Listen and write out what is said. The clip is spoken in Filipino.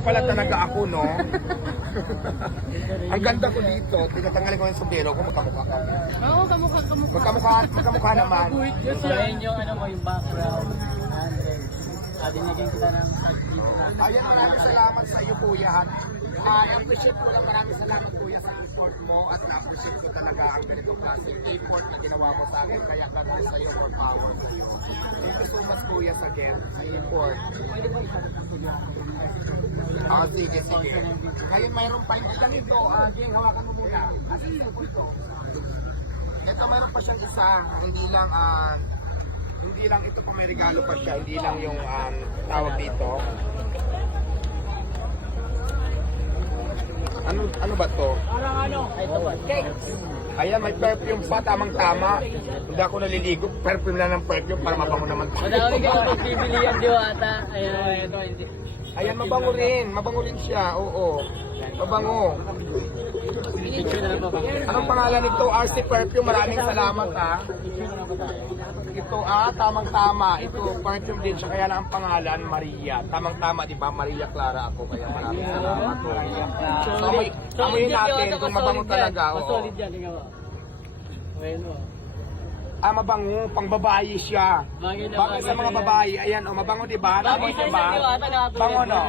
pala talaga ako, no? Ang ganda ko dito. Tinatanggalin ko yung sombrero ko, magkamukha ka. Oo, Magkamukha naman. Sabihin nyo, ano mo, yung background. Dinigyan kita ng dito na. Ayan, maraming salamat sa iyo, kuya. I-appreciate ko lang, maraming salamat, kuya, sa effort mo at na-appreciate ko talaga ang ganitong klaseng effort na ginawa mo sa akin. Kaya gano'n sa iyo, more power sa iyo. Thank you so much, kuya, sa effort. Sige, sige. Ngayon, mayroon pa yung isa nito. Ging, hawakan mo muna. Asan yung cellphone ko? Ito, mayroon pa siyang isa. Hindi lang ito pa, may regalo pa siya. Hindi lang yung tawag dito. Ano ba to? Parang ano? Ito ba? Cakes. Ayan, may perfume pa, tamang-tama. Hindi ako naliligo. Perfume lang ng perfume para mabango naman tayo. Madami ka ako bibili yung diwata. Ayan, ito hindi. Ayan, mabango rin. Mabango rin siya, oo. Mabango. Picture na lang ba? Anong pangalan nito? RC Perfume. Maraming salamat, ha. Ito, tamang-tama. Ito, perfume din siya. Kaya lang ang pangalan, Maria. Tamang-tama, di ba? Maria Clara ako. Kaya maraming salamat. So, amoyin natin kung mabango talaga. Oo. Solid yan, tingnan mo. Ayan mo. Mabango. Pang-babae siya. Bagay na Bagay sa mga babae. Ayan, mabango, di ba? Namoy, di ba? Bango, no?